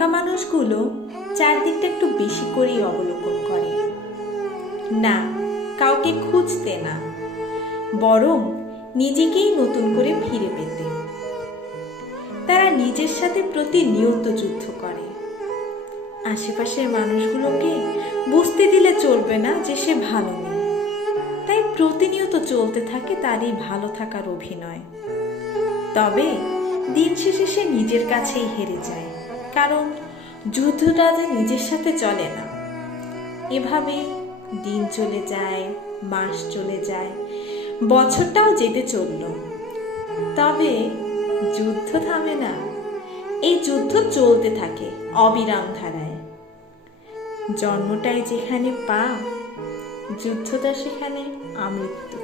একা মানুষগুলো চারদিকটা একটু বেশি করেই অবলোকন করে, না কাউকে খুঁজতে না, বরং নিজেকেই নতুন করে ফিরে পেতে। তারা নিজের সাথে প্রতিনিয়ত যুদ্ধ করে। আশেপাশের মানুষগুলোকে বুঝতে দিলে চলবে না যে সে ভালো নেই, তাই প্রতিনিয়ত চলতে থাকে তার এই ভালো থাকার অভিনয়। তবে দিন শেষে সে নিজের কাছেই হেরে যায়, কারণ যুদ্ধটা যে নিজের সাথে চলে না। এভাবে দিন চলে যায়, মাস চলে যায়, বছরটাও যেতে চলল, তবে যুদ্ধ থামে না। এই যুদ্ধ চলতে থাকে অবিরাম ধারায়। জন্মটাই যেখানে পাপ, যুদ্ধটা সেখানে আমৃত্যু।